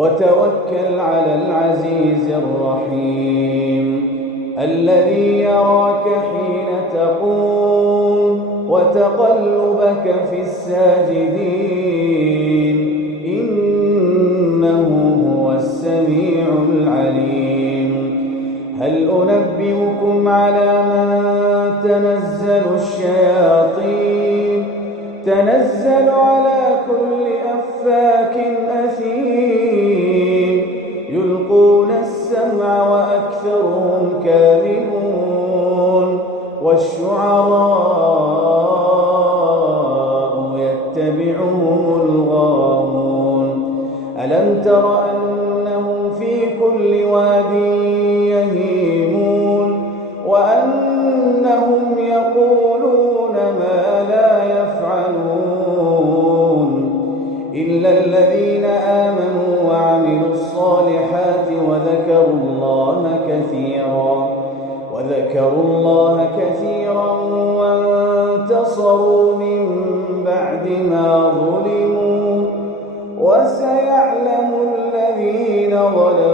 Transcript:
وتوكل على العزيز الرحيم الذي يراك حين تقوم وتقلبك في الساجدين إنه هو السميع العليم. هل أنبئكم على من تنزل الشياطين؟ تنزل على كل أفاك أثيم يلقون السمع وأكثرهم كاذبون والشعراء يتبعهم الغاوون. ألم تر أنهم في كل واد يهيمون وأنهم يقولون ما لا يفعلون إلا الذين آمنوا وعملوا الصالحات وذكروا الله كثيرا وانتصروا من بعد ما ظلموا وسيعلم الذين ظلموا